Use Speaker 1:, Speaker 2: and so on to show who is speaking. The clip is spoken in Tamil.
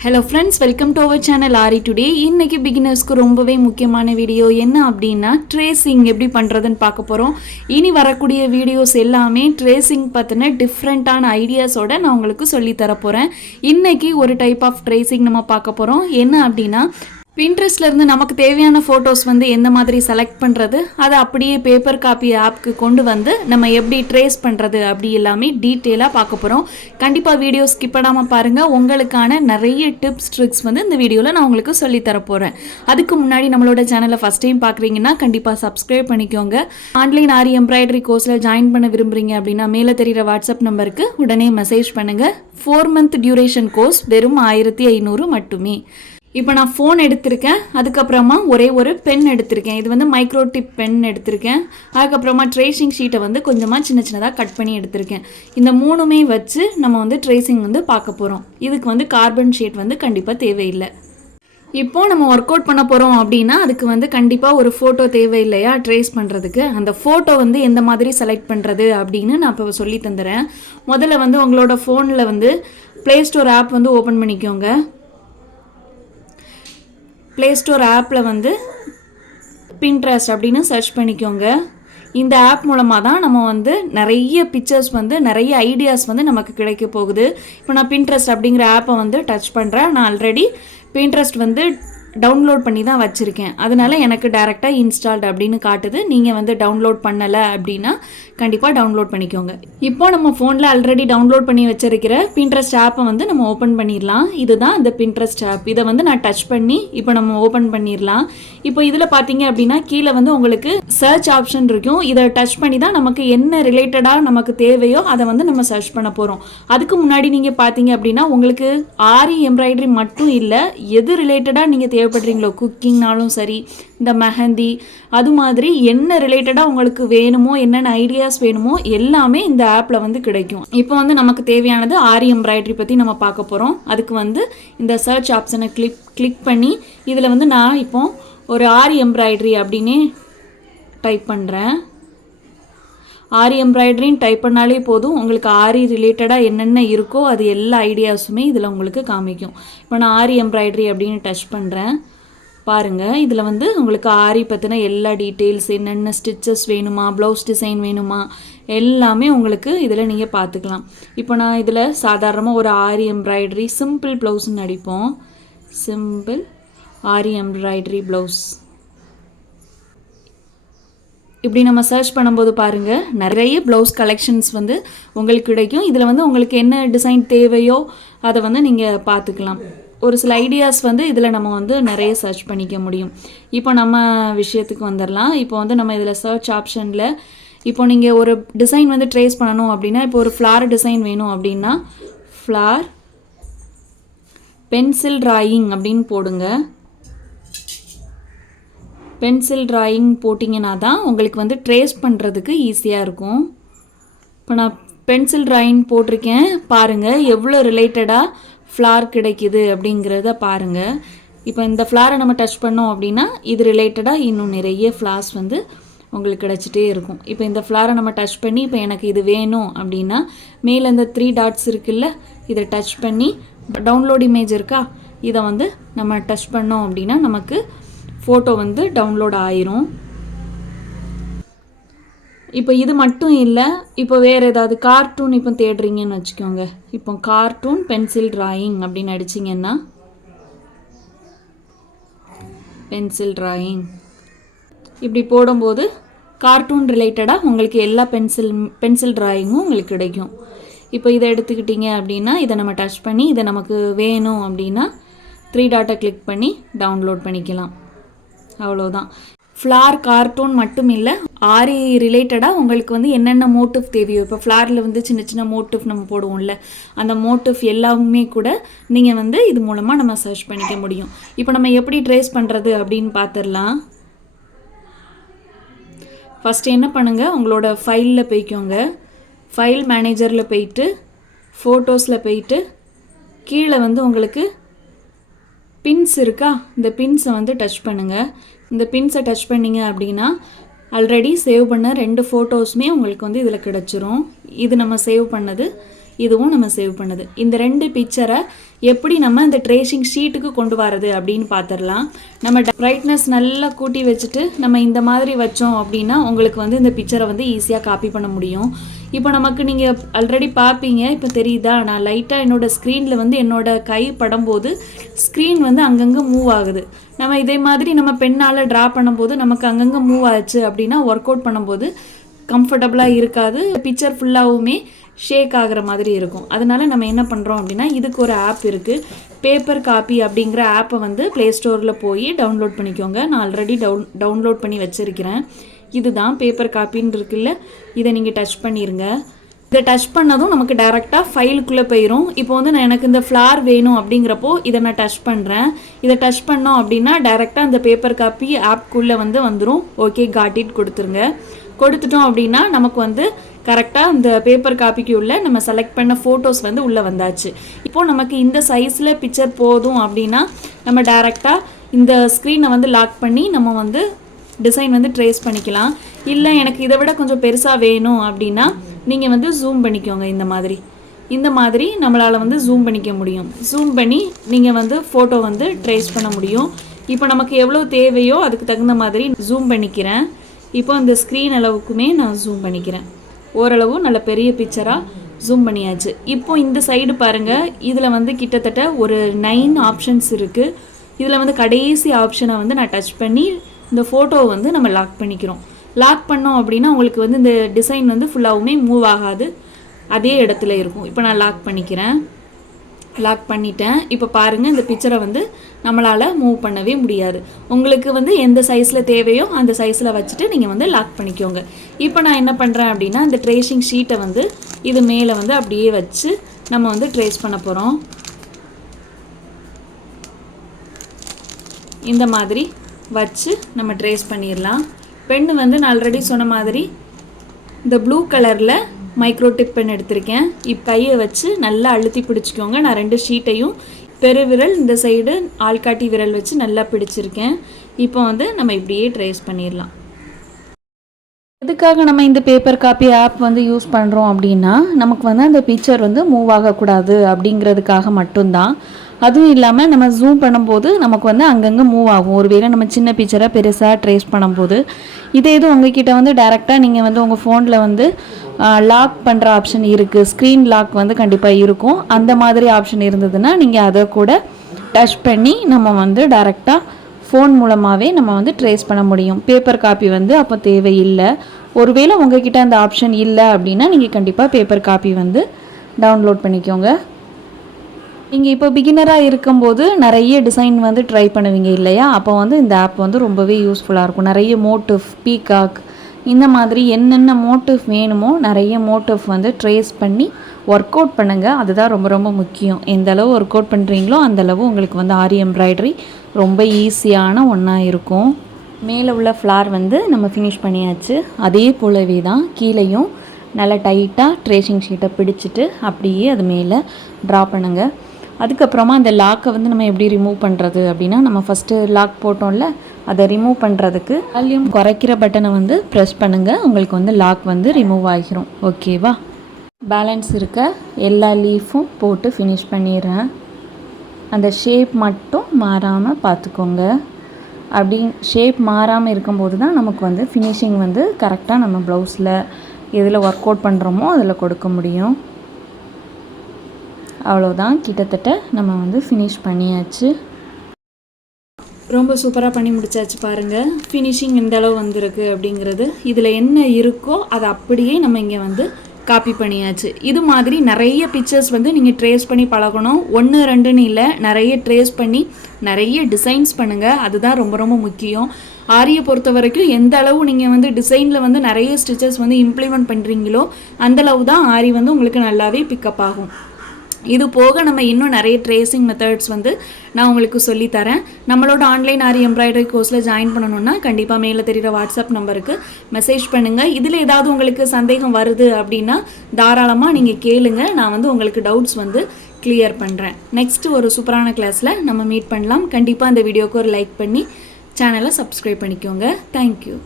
Speaker 1: Hello friends welcome to our channel aari today இன்றைக்கி பிகினர்ஸ்க்கு ரொம்பவே முக்கியமான வீடியோ என்ன அப்படின்னா ட்ரேசிங் எப்படி பண்ணுறதுன்னு பார்க்க போகிறோம் இனி வரக்கூடிய வீடியோஸ் எல்லாமே ட்ரேசிங் பற்றின டிஃப்ரெண்ட்டான ஐடியாஸோட நான் உங்களுக்கு சொல்லித் தர போகிறேன் இன்றைக்கி ஒரு டைப் ஆஃப் ட்ரேசிங் நம்ம பார்க்க போகிறோம் என்ன அப்படின்னா Pinterestல இருந்து நமக்கு தேவையான ஃபோட்டோஸ் வந்து எந்த மாதிரி செலக்ட் பண்ணுறது அதை அப்படியே பேப்பர் காப்பி ஆப்க்கு கொண்டு வந்து நம்ம எப்படி ட்ரேஸ் பண்ணுறது அப்படி எல்லாமே டீட்டெயிலாக பார்க்க போகிறோம் கண்டிப்பாக வீடியோ ஸ்கிப் பண்ணாமல் பாருங்கள் உங்களுக்கான நிறைய டிப்ஸ் ட்ரிக்ஸ் வந்து இந்த வீடியோவில் நான் உங்களுக்கு சொல்லித் தரப்போகிறேன் அதுக்கு முன்னாடி நம்மளோட சேனலை ஃபஸ்ட் டைம் பார்க்குறீங்கன்னா கண்டிப்பாக சப்ஸ்கிரைப் பண்ணிக்கோங்க. ஆன்லைன் ஆரி எம்ப்ராய்டரி கோர்ஸில் ஜாயின் பண்ண விரும்புகிறீங்க அப்படின்னா மேலே தெரிகிற வாட்ஸ்அப் நம்பருக்கு உடனே மெசேஜ் பண்ணுங்கள் ஃபோர் மந்த் டியூரேஷன் கோர்ஸ் வெறும் ஆயிரத்தி ஐநூறு மட்டுமே. இப்போ நான் ஃபோன் எடுத்திருக்கேன். அதுக்கப்புறமா ஒரே ஒரு பென் எடுத்திருக்கேன். இது வந்து மைக்ரோ டிப் பென் எடுத்திருக்கேன். அதுக்கப்புறமா ட்ரேசிங் ஷீட்டை வந்து கொஞ்சமாக சின்ன சின்னதாக கட் பண்ணி எடுத்திருக்கேன். இந்த மூணுமே வச்சு நம்ம வந்து ட்ரேசிங் வந்து பார்க்க போகிறோம் இதுக்கு வந்து கார்பன் ஷீட் வந்து கண்டிப்பாக தேவையில்லை. இப்போ நம்ம ஒர்க் அவுட் பண்ண போகிறோம் அப்படின்னா அதுக்கு வந்து கண்டிப்பாக ஒரு ஃபோட்டோ தேவை இல்லையா ட்ரேஸ் பண்ணுறதுக்கு அந்த ஃபோட்டோ வந்து எந்த மாதிரி செலக்ட் பண்ணுறது அப்படின்னு நான் இப்போ சொல்லி தந்துடுறேன் முதல்ல வந்து உங்களோட ஃபோனில் வந்து ப்ளே ஸ்டோர் ஆப் வந்து ஓப்பன் பண்ணிக்கோங்க. ப்ளே ஸ்டோர் ஆப்பில் வந்து பின்ட்ரெஸ்ட் அப்படின்னு சர்ச் பண்ணிக்கோங்க. இந்த ஆப் மூலமாக தான் நம்ம வந்து நிறைய பிக்சர்ஸ் வந்து நிறைய ஐடியாஸ் வந்து நமக்கு கிடைக்க போகுது. இப்போ நான் பின்ட்ரெஸ்ட் அப்படிங்கிற ஆப்பை வந்து டச் பண்ணுறேன் நான் ஆல்ரெடி பின்ட்ரெஸ்ட் வந்து டவுன்லோட் பண்ணி தான் வச்சுருக்கேன். அதனால் எனக்கு டேரெக்டாக இன்ஸ்டால்டு அப்படின்னு காட்டுது. நீங்கள் வந்து டவுன்லோட் பண்ணலை அப்படின்னா கண்டிப்பாக டவுன்லோட் பண்ணிக்கோங்க. இப்போ நம்ம ஃபோனில் ஆல்ரெடி டவுன்லோட் பண்ணி வச்சிருக்கிற பின்ட்ரெஸ்ட் ஆப்பை வந்து நம்ம ஓப்பன் பண்ணிடலாம். இதுதான் இந்த பின்ட்ரெஸ்ட் ஆப் இதை வந்து நான் டச் பண்ணி இப்போ நம்ம ஓப்பன் பண்ணிடலாம். இப்போ இதில் பார்த்தீங்க அப்படின்னா கீழே வந்து உங்களுக்கு சர்ச் ஆப்ஷன் இருக்கும். இதை டச் பண்ணி தான் நமக்கு என்ன ரிலேட்டடாக நமக்கு தேவையோ அதை வந்து நம்ம சர்ச் பண்ண போகிறோம் அதுக்கு முன்னாடி நீங்கள் பார்த்தீங்க அப்படின்னா உங்களுக்கு ஆரி எம்ப்ராய்டரி மட்டும் இல்லை. எது ரிலேட்டடாக நீங்கள் தேவைப்படுறீங்களோ குக்கிங்னாலும் சரி இந்த மெஹந்தி அது மாதிரி என்ன ரிலேட்டடாக உங்களுக்கு வேணுமோ என்னென்ன ஐடியாஸ் வேணுமோ எல்லாமே இந்த ஆப்பில் வந்து கிடைக்கும். இப்போ வந்து நமக்கு தேவையானது ஆரி எம்ப்ராய்டரி பற்றி நம்ம பார்க்க போகிறோம் அதுக்கு வந்து இந்த சர்ச் ஆப்ஷனை கிளிக் கிளிக் பண்ணி இதில் வந்து நான் இப்போ ஒரு ஆரி எம்ப்ராய்டரி அப்படின்னே டைப் பண்ணுறேன் ஆரி எம்ப்ராய்டரின்னு டைப் பண்ணாலே போதும். உங்களுக்கு ஆரி ரிலேட்டடாக என்னென்ன இருக்கோ அது எல்லா ஐடியாஸுமே இதில் உங்களுக்கு காமிக்கும். இப்போ நான் ஆரி எம்ப்ராய்டரி அப்படின்னு டச் பண்ணுறேன் பாருங்கள் இதில் வந்து உங்களுக்கு ஆரி பற்றின எல்லா டீட்டெயில்ஸ் என்னென்ன ஸ்டிச்சஸ் வேணுமா ப்ளவுஸ் டிசைன் வேணுமா எல்லாமே உங்களுக்கு இதில் நீங்கள் பார்த்துக்கலாம் இப்போ நான் இதில் சாதாரணமாக ஒரு ஆரி எம்ப்ராய்டரி சிம்பிள் ப்ளவுஸ்ன்னு அடிப்போம் சிம்பிள் ஆரி எம்ப்ராய்டரி ப்ளவுஸ் இப்படி நம்ம சர்ச் பண்ணும்போது பாருங்கள் நிறைய ப்ளவுஸ் கலெக்ஷன்ஸ் வந்து உங்களுக்கு கிடைக்கும். இதில் வந்து உங்களுக்கு என்ன டிசைன் தேவையோ அதை வந்து நீங்கள் பார்த்துக்கலாம். ஒரு சில ஐடியாஸ் வந்து இதில் நம்ம வந்து நிறைய சர்ச் பண்ணிக்க முடியும். இப்போ நம்ம விஷயத்துக்கு வந்துடலாம் இப்போ வந்து நம்ம இதில் சர்ச் ஆப்ஷனில் இப்போ நீங்கள் ஒரு டிசைன் வந்து ட்ரேஸ் பண்ணணும் அப்படின்னா இப்போ ஒரு ஃப்ளார் டிசைன் வேணும் அப்படின்னா ஃப்ளார் பென்சில் ட்ராயிங் அப்படின்னு போடுங்க. பென்சில் ட்ராயிங் போட்டிங்கன்னா தான் உங்களுக்கு வந்து ட்ரேஸ் பண்ணுறதுக்கு ஈஸியாக இருக்கும். இப்போ நான் பென்சில் ட்ராயிங் போட்டிருக்கேன். பாருங்கள் எவ்வளோ ரிலேட்டடாக ஃப்ளார் கிடைக்குது அப்படிங்கிறத பாருங்கள் இப்போ இந்த ஃப்ளாரை நம்ம டச் பண்ணோம் அப்படின்னா இது ரிலேட்டடாக இன்னும் நிறைய ஃப்ளார்ஸ் வந்து உங்களுக்கு கிடச்சிட்டே இருக்கும். இப்போ இந்த ஃப்ளாரை நம்ம டச் பண்ணி இப்போ எனக்கு இது வேணும் அப்படின்னா மேலே இந்த த்ரீ டாட்ஸ் இருக்குல்ல இதை டச் பண்ணி டவுன்லோட் இமேஜ் இருக்கா? இதை வந்து நம்ம டச் பண்ணோம் அப்படின்னா நமக்கு ஃபோட்டோ வந்து டவுன்லோட் ஆயிரும். இப்போ இது மட்டும் இல்லை இப்போ வேறு ஏதாவது கார்ட்டூன் இப்போ தேடுறீங்கன்னு வச்சுக்கோங்க. இப்போ கார்ட்டூன் பென்சில் ட்ராயிங் அப்படின்னு அடிச்சிங்கன்னா பென்சில் ட்ராயிங் இப்படி போடும்போது கார்ட்டூன் ரிலேட்டடாக உங்களுக்கு எல்லா பென்சில் பென்சில் ட்ராயிங்கும் உங்களுக்கு கிடைக்கும். இப்போ இதை எடுத்துக்கிட்டிங்க அப்படின்னா இதை நம்ம டச் பண்ணி இதை நமக்கு வேணும் அப்படின்னா த்ரீ டாட்டை கிளிக் பண்ணி டவுன்லோட் பண்ணிக்கலாம். அவ்வளோதான் ஃப்ளார் கார்ட்டூன் மட்டும் இல்லை ஆரி ரிலேட்டடாக உங்களுக்கு வந்து என்னென்ன மோட்டிவ் தேவையோ இப்போ ஃப்ளாரில் வந்து சின்ன சின்ன மோட்டிவ் நம்ம போடுவோம்ல அந்த மோட்டிவ் எல்லாமே கூட நீங்கள் வந்து இது மூலமாக நம்ம சர்ச் பண்ணிக்க முடியும். இப்போ நம்ம எப்படி ட்ரேஸ் பண்ணுறது அப்படின்னு பார்த்துடலாம் ஃபஸ்ட்டு என்ன பண்ணுங்கள் உங்களோட ஃபைலில் போய்க்கோங்க. ஃபைல் மேனேஜரில் போயிட்டு ஃபோட்டோஸில் போயிட்டு கீழே வந்து உங்களுக்கு பின்ஸ் இருக்கா? இந்த பின்ஸை வந்து டச் பண்ணுங்கள் இந்த பின்ஸை டச் பண்ணீங்க அப்படின்னா ஆல்ரெடி சேவ் பண்ண ரெண்டு ஃபோட்டோஸுமே உங்களுக்கு வந்து இதில் கிடச்சிரும். இது நம்ம சேவ் பண்ணது இதுவும் நம்ம சேவ் பண்ணுது. இந்த ரெண்டு பிக்சரை எப்படி நம்ம இந்த ட்ரேசிங் ஷீட்டுக்கு கொண்டு வரது அப்படின்னு பார்த்துடலாம் நம்ம பிரைட்னஸ் நல்லா கூட்டி வச்சுட்டு நம்ம இந்த மாதிரி வச்சோம் அப்படின்னா உங்களுக்கு வந்து இந்த பிக்சரை வந்து ஈஸியாக காப்பி பண்ண முடியும். இப்போ நமக்கு நீங்கள் ஆல்ரெடி பார்ப்பீங்க இப்போ தெரியுதா? நான் லைட்டாக என்னோடய ஸ்க்ரீனில் வந்து என்னோடய கை படும்போது ஸ்க்ரீன் வந்து அங்கங்கே மூவ் ஆகுது. நம்ம இதே மாதிரி நம்ம பெண்ணால் ட்ரா பண்ணும்போது நமக்கு அங்கங்கே மூவ் ஆச்சு அப்படின்னா ஒர்க் அவுட் பண்ணும்போது கம்ஃபர்டபுளாக இருக்காது. பிக்சர் ஃபுல்லாகவுமே ஷேக் ஆகிற மாதிரி இருக்கும். அதனால் நம்ம என்ன பண்ணுறோம் அப்படின்னா இதுக்கு ஒரு ஆப் இருக்குது பேப்பர் காப்பி அப்படிங்கிற ஆப்பை வந்து ப்ளே ஸ்டோரில் போய் டவுன்லோட் பண்ணிக்கோங்க. நான் ஆல்ரெடி டவுன் டவுன்லோட் பண்ணி வச்சுருக்கிறேன். இதுதான் பேப்பர் காப்பின்னு இருக்குல்ல? இதை நீங்கள் டச் பண்ணிடுங்க இதை டச் பண்ணதும் நமக்கு டேரெக்டாக ஃபைலுக்குள்ளே போயிடும் இப்போ வந்து நான் எனக்கு இந்த ஃப்ளார் வேணும் அப்படிங்கிறப்போ இதை நான் டச் பண்ணுறேன் இதை டச் பண்ணோம் அப்படின்னா டேரெக்டாக அந்த பேப்பர் காப்பி ஆப்குள்ளே வந்து வந்துடும் ஓகே காட்டிட் கொடுத்துருங்க. கொடுத்துட்டோம் அப்படின்னா நமக்கு வந்து கரெக்டாக இந்த பேப்பர் காப்பிக்கு உள்ள நம்ம செலக்ட் பண்ண ஃபோட்டோஸ் வந்து உள்ளே வந்தாச்சு. இப்போது நமக்கு இந்த சைஸில் பிக்சர் போதும் அப்படின்னா நம்ம டேரெக்டாக இந்த ஸ்க்ரீனை வந்து லாக் பண்ணி நம்ம வந்து டிசைன் வந்து ட்ரேஸ் பண்ணிக்கலாம். இல்லை எனக்கு இதை விட கொஞ்சம் பெருசாக வேணும் அப்படின்னா நீங்கள் வந்து ஜூம் பண்ணிக்கோங்க இந்த மாதிரி. இந்த மாதிரி நம்மளால் வந்து ஜூம் பண்ணிக்க முடியும். ஜூம் பண்ணி நீங்கள் வந்து ஃபோட்டோ வந்து ட்ரேஸ் பண்ண முடியும். இப்போ நமக்கு எவ்வளோ தேவையோ அதுக்கு தகுந்த மாதிரி ஜூம் பண்ணிக்கிறேன். இப்போ இந்த ஸ்க்ரீன் அளவுக்குமே நான் ஜூம் பண்ணிக்கிறேன். ஓரளவு நல்ல பெரிய பிக்சராக ஜூம் பண்ணியாச்சு. இப்போ இந்த சைடு பாருங்கள் இதில் வந்து கிட்டத்தட்ட ஒரு நைன் ஆப்ஷன்ஸ் இருக்குது இதில் வந்து கடைசி ஆப்ஷனை வந்து நான் டச் பண்ணி இந்த ஃபோட்டோவை வந்து நம்ம லாக் பண்ணிக்கிறோம். லாக் பண்ணோம் அப்படின்னா உங்களுக்கு வந்து இந்த டிசைன் வந்து ஃபுல்லாகவுமே மூவ் ஆகாது. அதே இடத்துல இருக்கும். இப்போ நான் லாக் பண்ணிக்கிறேன். லாக் பண்ணிட்டேன். இப்போ பாருங்கள் இந்த பிக்சரை வந்து நம்மளால் மூவ் பண்ணவே முடியாது. உங்களுக்கு வந்து எந்த சைஸில் தேவையோ அந்த சைஸில் வச்சுட்டு நீங்கள் வந்து லாக் பண்ணிக்கோங்க. இப்போ நான் என்ன பண்ணுறேன் அப்படின்னா இந்த ட்ரேசிங் ஷீட்டை வந்து இது மேலே வந்து அப்படியே வச்சு நம்ம வந்து ட்ரேஸ் பண்ண போகிறோம் இந்த மாதிரி வச்சு நம்ம ட்ரேஸ் பண்ணிடலாம் பெண்ணு வந்து நான் ஆல்ரெடி சொன்ன மாதிரி இந்த ப்ளூ கலரில் மைக்ரோ டிப் பென் எடுத்திருக்கேன். இப்போ கையை வச்சு நல்லா அழுத்தி பிடிச்சிக்கோங்க. நான் ரெண்டு ஷீட்டையும் பெருவிரல் இந்த சைடு ஆள்காட்டி விரல் வச்சு நல்லா பிடிச்சிருக்கேன். இப்போ வந்து நம்ம இப்படியே ட்ரேஸ் பண்ணிடலாம் எதுக்காக நம்ம இந்த பேப்பர் காப்பி ஆப் வந்து யூஸ் பண்ணுறோம் அப்படின்னா நமக்கு வந்து அந்த பிக்சர் வந்து மூவ் ஆகக்கூடாது அப்படிங்கிறதுக்காக மட்டும்தான். அதுவும் இல்லாமல் நம்ம ஜூம் பண்ணும்போது நமக்கு வந்து அங்கங்கே மூவ் ஆகும். ஒருவேளை நம்ம சின்ன பிக்சரை பெருசாக ட்ரேஸ் பண்ணும்போது இதே இது உங்ககிட்ட வந்து டேரெக்டாக நீங்கள் வந்து உங்கள் ஃபோனில் வந்து லாக் பண்ணுற ஆப்ஷன் இருக்குது ஸ்க்ரீன் லாக் வந்து கண்டிப்பாக இருக்கும். அந்த மாதிரி ஆப்ஷன் இருந்ததுன்னா நீங்கள் அதை கூட டச் பண்ணி நம்ம வந்து டேரெக்டாக ஃபோன் மூலமாகவே நம்ம வந்து ட்ரேஸ் பண்ண முடியும். பேப்பர் காப்பி வந்து அப்போ தேவையில்லை. ஒருவேளை உங்ககிட்ட அந்த ஆப்ஷன் இல்லை அப்படின்னா நீங்கள் கண்டிப்பாக பேப்பர் காப்பி வந்து டவுன்லோட் பண்ணிக்கோங்க. நீங்கள் இப்போ பிகினராக இருக்கும்போது நிறைய டிசைன் வந்து ட்ரை பண்ணுவீங்க இல்லையா? அப்போ வந்து இந்த ஆப் வந்து ரொம்பவே யூஸ்ஃபுல்லாக இருக்கும். நிறைய மோட்டிவ் பீகாக் இந்த மாதிரி என்னென்ன மோட்டிவ் வேணுமோ நிறைய மோட்டிவ் வந்து ட்ரேஸ் பண்ணி ஒர்க் அவுட் பண்ணுங்கள் அதுதான் ரொம்ப ரொம்ப முக்கியம். எந்த அளவு ஒர்க் அவுட் பண்ணுறீங்களோ அந்தளவு உங்களுக்கு வந்து ஆரி எம்ப்ராய்டரி ரொம்ப ஈஸியான ஒன்றா இருக்கும். மேலே உள்ள ஃப்ளார் வந்து நம்ம ஃபினிஷ் பண்ணியாச்சு. அதே போலவே தான் கீழேயும் நல்லா டைட்டாக ட்ரேசிங் ஷீட்டை பிடிச்சிட்டு அப்படியே அது மேலே ட்ரா பண்ணுங்கள் அதுக்கப்புறமா அந்த லாக்கை வந்து நம்ம எப்படி ரிமூவ் பண்ணுறது அப்படின்னா நம்ம ஃபஸ்ட்டு லாக் போட்டோம்ல அதை ரிமூவ் பண்ணுறதுக்கு வால்யூம் குறைக்கிற பட்டனை வந்து ப்ரெஸ் பண்ணுங்கள் உங்களுக்கு வந்து லாக் வந்து ரிமூவ் ஆகிரும். ஓகேவா பேலன்ஸ் இருக்க எல்லா லீஃபும் போட்டு ஃபினிஷ் பண்ணிடுறேன். அந்த ஷேப் மட்டும் மாறாமல் பார்த்துக்கோங்க. அப்படி ஷேப் மாறாமல் இருக்கும்போது தான் நமக்கு வந்து ஃபினிஷிங் வந்து கரெக்டாக நம்ம ப்ளவுஸில் எதில் ஒர்க் அவுட் பண்ணுறோமோ அதில் கொடுக்க முடியும். அவ்வளோதான் கிட்டத்தட்ட நம்ம வந்து ஃபினிஷ் பண்ணியாச்சு. ரொம்ப சூப்பராக பண்ணி முடிச்சாச்சு பாருங்கள் ஃபினிஷிங் எந்த அளவு வந்திருக்கு அப்படிங்கிறது. இதில் என்ன இருக்கோ அதை அப்படியே நம்ம இங்கே வந்து காப்பி பண்ணியாச்சு. இது மாதிரி நிறைய பிக்சர்ஸ் வந்து நீங்கள் ட்ரேஸ் பண்ணி பழகணும். ஒன்று ரெண்டுன்னு இல்லை நிறைய ட்ரேஸ் பண்ணி நிறைய டிசைன்ஸ் பண்ணுங்கள் அதுதான் ரொம்ப ரொம்ப முக்கியம். ஆரியை பொறுத்த வரைக்கும் எந்த அளவு நீங்கள் வந்து டிசைனில் வந்து நிறைய ஸ்டிச்சஸ் வந்து இம்ப்ளிமெண்ட் பண்ணுறீங்களோ அந்தளவு தான் ஆரி வந்து உங்களுக்கு நல்லாவே பிக்கப் ஆகும். இது போக நம்ம இன்னும் நிறைய ட்ரேசிங் மெத்தட்ஸ் வந்து நான் உங்களுக்கு சொல்லித்தரேன். நம்மளோட ஆன்லைன் ஆரி எம்ப்ராய்டரி கோர்ஸில் ஜாயின் பண்ணணுன்னா கண்டிப்பாக மேலே தெரிகிற வாட்ஸ்அப் நம்பருக்கு மெசேஜ் பண்ணுங்கள் இதில் ஏதாவது உங்களுக்கு சந்தேகம் வருது அப்படின்னா தாராளமாக நீங்கள் கேளுங்க. நான் வந்து உங்களுக்கு டவுட்ஸ் வந்து கிளியர் பண்ணுறேன் நெக்ஸ்ட்டு ஒரு சூப்பரான கிளாஸில் நம்ம மீட் பண்ணலாம். கண்டிப்பாக அந்த வீடியோக்கு ஒரு லைக் பண்ணி சேனலை சப்ஸ்கிரைப் பண்ணிக்கோங்க. தேங்க்யூ